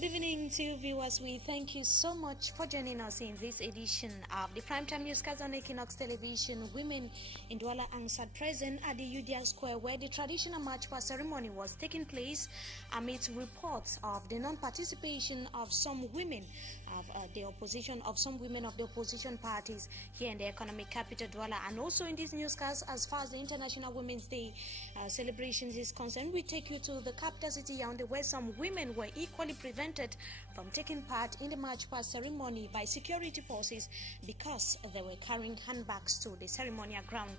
Good evening to viewers. We thank you so much for joining us in this edition of the Primetime Newscast on Equinox Television. Women in Douala answered present at the UDR Square, where the traditional march past ceremony was taking place, amid reports of the non-participation of some women of the opposition, of some women of the opposition parties here in the economic capital Douala. And also in this newscast, as far as the International Women's Day celebrations is concerned, we take you to the capital city Yaoundé, where some women were equally prevented from taking part in the march past ceremony by security forces because they were carrying handbags to the ceremonial ground.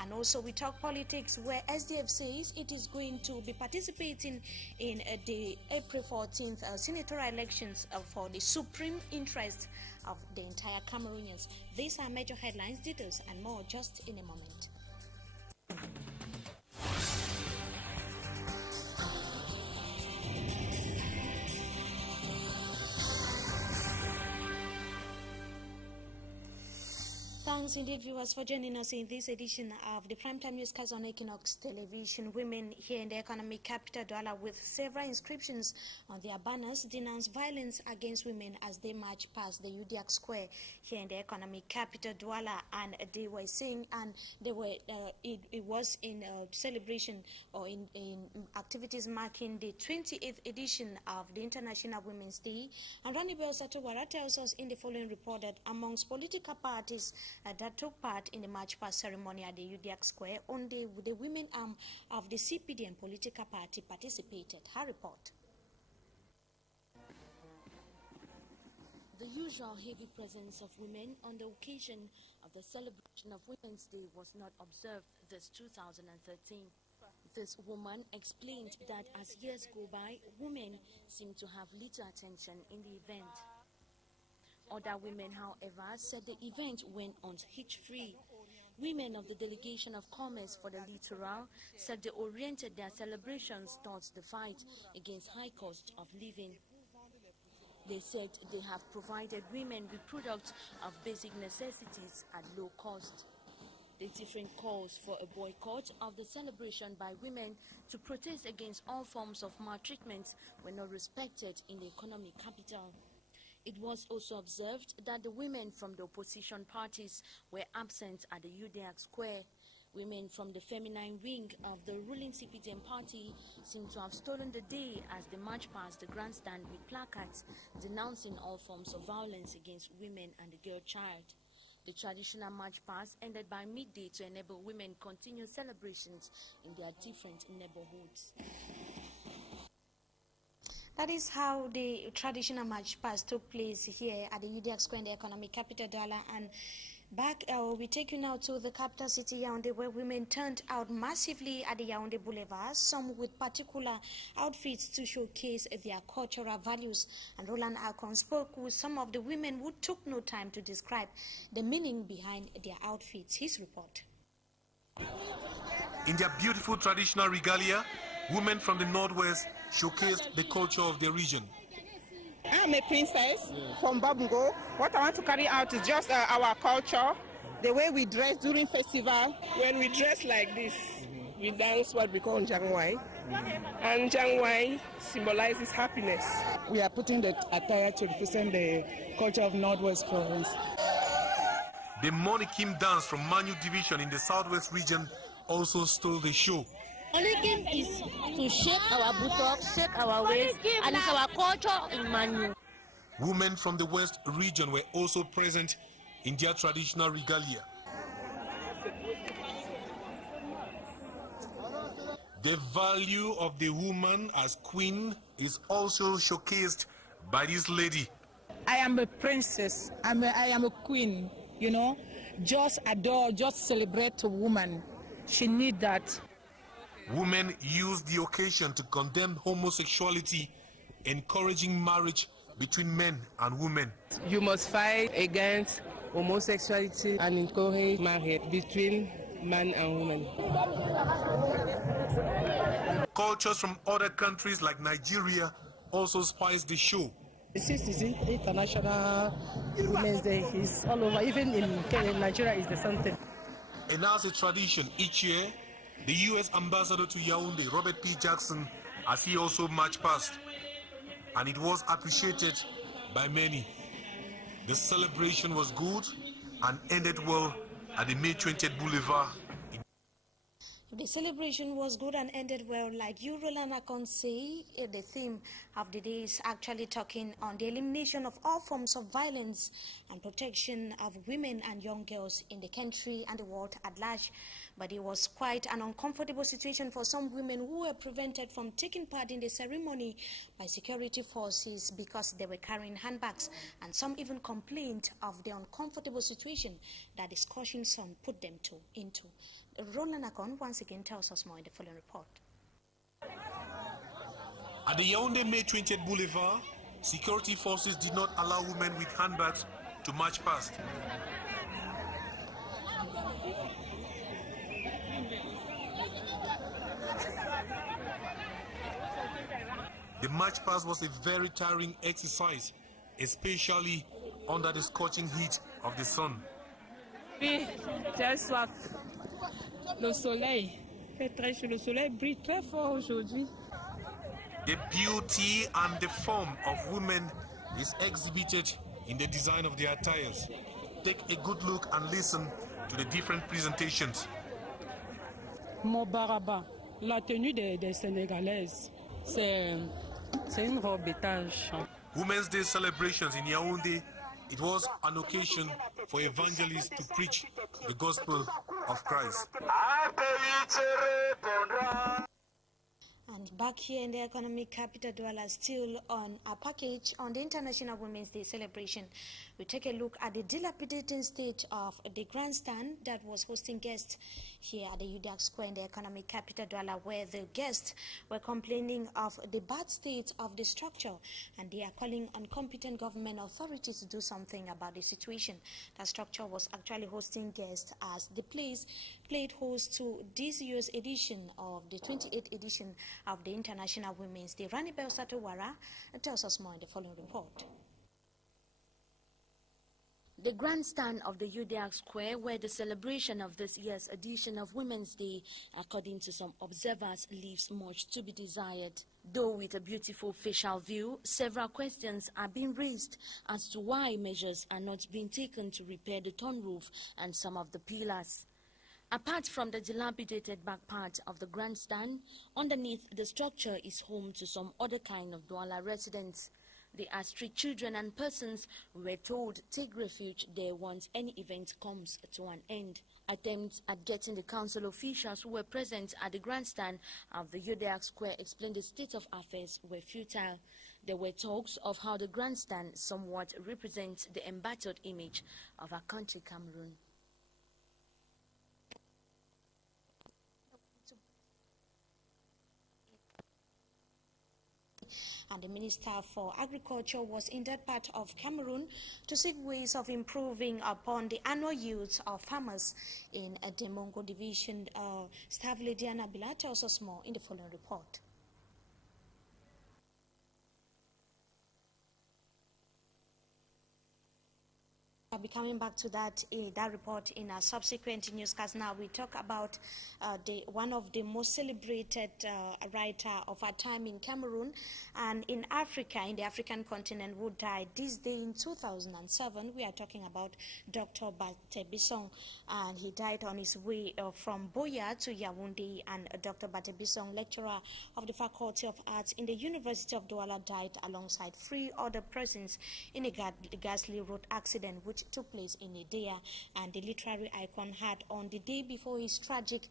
And also we talk politics, where SDF says it is going to be participating in the April 14th senatorial elections for the supreme interest of the entire Cameroonians. These are major headlines, details and more just in a moment. Thanks indeed, viewers, for joining us in this edition of the Primetime Newscast on Equinox Television. Women here in the economic capital Douala, with several inscriptions on their banners, denounce violence against women as they march past the UDR Square here in the economic capital Douala. And they were saying, and they were, it was in celebration or in activities marking the 28th edition of the International Women's Day. And Rani Bell Satowara tells us in the following report that amongst political parties that took part in the march past ceremony at the UDR Square, only the women arm of the CPDM political party participated. Her report. The usual heavy presence of women on the occasion of the celebration of Women's Day was not observed this 2013. This woman explained that as years go by, women seem to have little attention in the event. Other women, however, said the event went on hitch-free. Women of the Delegation of Commerce for the Littoral said they oriented their celebrations towards the fight against high cost of living. They said they have provided women with products of basic necessities at low cost. The different calls for a boycott of the celebration by women to protest against all forms of maltreatment were not respected in the economic capital. It was also observed that the women from the opposition parties were absent at the UDR Square. Women from the feminine wing of the ruling CPDM party seem to have stolen the day as they marched past the grandstand with placards denouncing all forms of violence against women and the girl child. The traditional march past ended by midday to enable women continue celebrations in their different neighborhoods. That is how the traditional march past took place here at the UDR Square in the economic capital Douala. And back, we take you now to the capital city Yaoundé, where women turned out massively at the Yaoundé Boulevard, some with particular outfits to showcase their cultural values. And Roland Alcon spoke with some of the women who took no time to describe the meaning behind their outfits. His report. In their beautiful traditional regalia, women from the Northwest showcased the culture of their region. I'm a princess from Babungo. What I want to carry out is just our culture, the way we dress during festival. When we dress like this, we dance what we call Njangwai. And Njangwai symbolizes happiness. We are putting the attire to represent the culture of Northwest Province. The Monikim dance from Manu Division in the Southwest region also stole the show. Only game is to shake our buttocks, shake our waist, and it's our culture in Manu. Women from the West region were also present in their traditional regalia. The value of the woman as queen is also showcased by this lady. I am a princess. I am a queen, you know. Just adore, just celebrate a woman. She needs that. Women used the occasion to condemn homosexuality, encouraging marriage between men and women. You must fight against homosexuality and encourage marriage between man and woman. Cultures from other countries like Nigeria also spice the show. This is International Women's Day. It's all over, even in Nigeria is the same thing. And as a tradition, each year, the U.S. ambassador to Yaoundé, Robert P. Jackson, as he also marched past. and it was appreciated by many. The celebration was good and ended well at the May 20th Boulevard. The celebration was good and ended well. Like you, Roland Akon, say, the theme of the day is actually talking on the elimination of all forms of violence and protection of women and young girls in the country and the world at large. But it was quite an uncomfortable situation for some women who were prevented from taking part in the ceremony by security forces because they were carrying handbags, and some even complained of the uncomfortable situation that the scorching sun put them into. Roland Akon once again tells us more in the following report. At the Yaoundé May 20th Boulevard, security forces did not allow women with handbags to march past. The march past was a very tiring exercise, especially under the scorching heat of the sun. Oui, j'ai soif. Le soleil fait très chaud. Le soleil brille très fort aujourd'hui. The beauty and the form of women is exhibited in the design of their attires. Take a good look and listen to the different presentations. Mobaraba, la tenue des Sénégalaises, c'est une robe étanche. Women's Day celebrations in Yaoundé, it was an occasion for evangelists to preach the gospel of Christ. And back here in the economic capital, Douala, still on a package on the International Women's Day celebration, we take a look at the dilapidated state of the grandstand that was hosting guests here at the UDAC Square in the economic capital, Douala, where the guests were complaining of the bad state of the structure, and they are calling on competent government authorities to do something about the situation. The structure was actually hosting guests as the place played host to this year's edition of the 28th edition of the International Women's Day. Rani Bel Satowara tells us more in the following report. The grandstand of the UDAC Square, where the celebration of this year's edition of Women's Day, according to some observers, leaves much to be desired. Though with a beautiful facial view, several questions are being raised as to why measures are not being taken to repair the torn roof and some of the pillars. Apart from the dilapidated back part of the grandstand, underneath the structure is home to some other kind of Douala residents. They are street children and persons who were told take refuge there once any event comes to an end. Attempts at getting the council officials who were present at the grandstand of the UDAC Square explained the state of affairs were futile. There were talks of how the grandstand somewhat represents the embattled image of our country, Cameroon. And the Minister for Agriculture was in that part of Cameroon to seek ways of improving upon the annual yields of farmers in the Mongo division. Staff Lady Anabila tells us more in the following report. I'll be coming back to that report in a subsequent newscast. Now we talk about one of the most celebrated writer of our time in Cameroon and in Africa, in the African continent, who died this day in 2007. We are talking about Dr. Baté Bissong, and he died on his way from Boya to Yaoundé. And Dr. Baté Bissong, lecturer of the Faculty of Arts in the University of Douala, died alongside 3 other persons in a ghastly road accident which took place in Idea. And the literary icon had, on the day before his tragic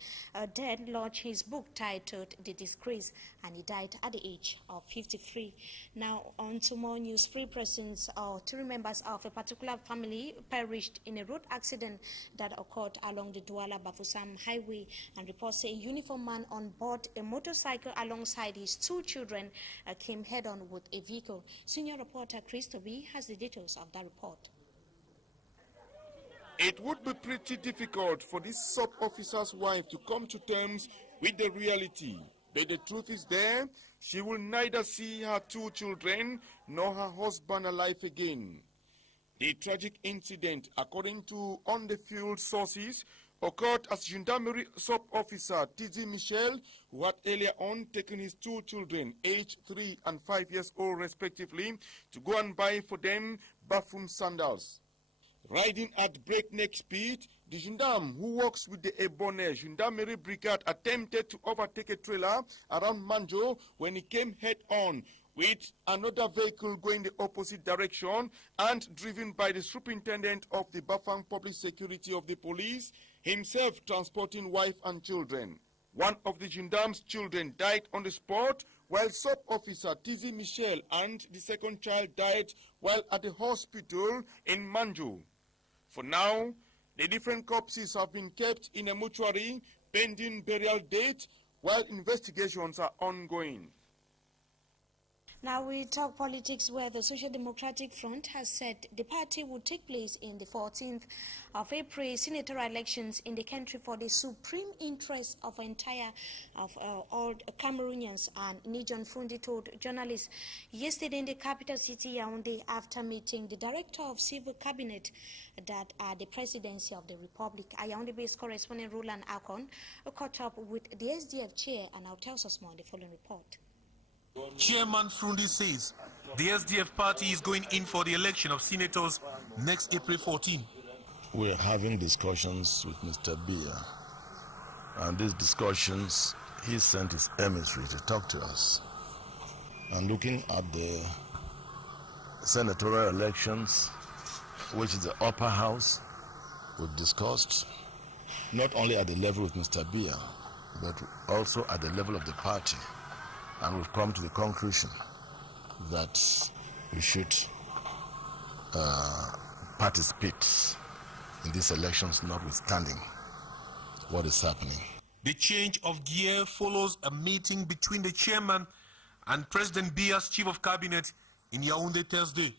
death, launched his book titled The Disgrace, and he died at the age of 53. Now on to more news. 3 persons, or 3 members of a particular family, perished in a road accident that occurred along the Douala-Bafoussam highway, and reports say a uniformed man on board a motorcycle alongside his 2 children came head-on with a vehicle. Senior reporter Chris Toby has the details of that report. It would be pretty difficult for this sub-officer's wife to come to terms with the reality. But the truth is there, she will neither see her 2 children nor her husband alive again. The tragic incident, according to on-the-field sources, occurred as Gendarmerie sub-officer Tizi Michel, who had earlier on taken his two children, aged 3 and 5 years old respectively, to go and buy for them bathroom sandals. Riding at breakneck speed, the gendarme who works with the Ebonne Gendarmerie Brigade attempted to overtake a trailer around Manjo when he came head-on with another vehicle going the opposite direction and driven by the superintendent of the Bafang Public Security of the police, himself transporting wife and children. One of the gendarme's children died on the spot, while sub-officer Tizi Michel and the second child died while at the hospital in Manjo. For now, the different corpses have been kept in a mortuary pending burial date while investigations are ongoing. Now we talk politics, where the Social Democratic Front has said the party will take place in the 14th of April senatorial elections in the country for the supreme interest of all Cameroonians. And Nijon Fundi told journalists yesterday in the capital city Yaoundé after meeting the director of civil cabinet that at the presidency of the republic. Yaoundé-based correspondent Roland Akon caught up with the SDF chair and now tells us more in the following report. Chairman Frundi says the SDF party is going in for the election of senators next April 14. We're having discussions with Mr. Biya, and these discussions, he sent his emissary to talk to us. And looking at the senatorial elections, which is the upper house, we've discussed not only at the level with Mr. Biya, but also at the level of the party. And we've come to the conclusion that we should participate in these elections, notwithstanding what is happening. The change of gear follows a meeting between the chairman and President Biya's chief of cabinet in Yaoundé Thursday.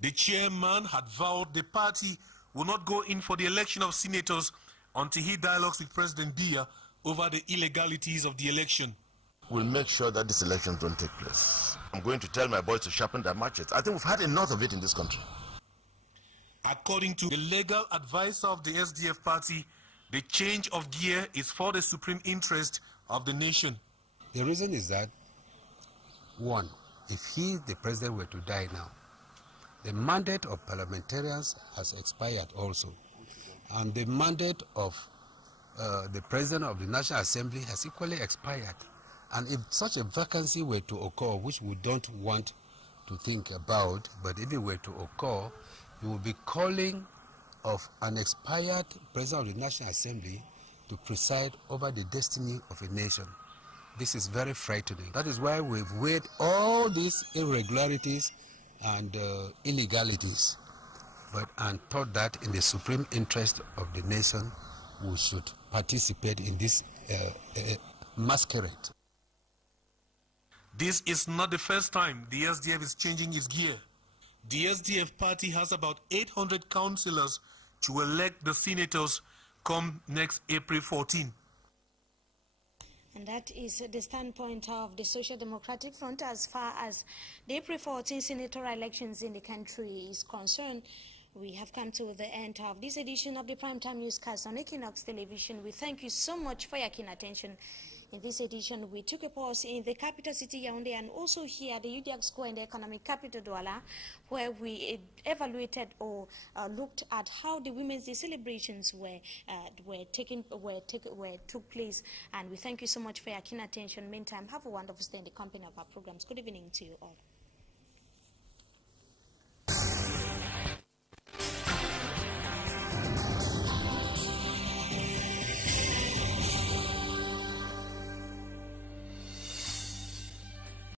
The chairman had vowed the party will not go in for the election of senators until he dialogues with President Biya over the illegalities of the election. We'll make sure that these elections don't take place. I'm going to tell my boys to sharpen their matches. I think we've had enough of it in this country. According to the legal advisor of the SDF party, the change of gear is for the supreme interest of the nation. The reason is that, one, if he, the president, were to die now, the mandate of parliamentarians has expired also. And the mandate of the president of the National Assembly has equally expired. And if such a vacancy were to occur, which we don't want to think about, but if it were to occur, we will be calling of an expired president of the National Assembly to preside over the destiny of a nation. This is very frightening. That is why we've weighed all these irregularities and illegalities, and thought that in the supreme interest of the nation, we should participate in this masquerade. This is not the first time the SDF is changing its gear. The SDF party has about 800 councillors to elect the senators come next April 14. And that is the standpoint of the Social Democratic Front as far as the April 14 senatorial elections in the country is concerned. We have come to the end of this edition of the Primetime Newscast on Equinox Television. We thank you so much for your keen attention. In this edition, we took a pause in the capital city, Yaoundé, and also here at the UDIAC Square in the economic capital, Douala, where we evaluated or looked at how the Women's Day celebrations took place. And we thank you so much for your keen attention. Meantime, have a wonderful stay in the company of our programs. Good evening to you all.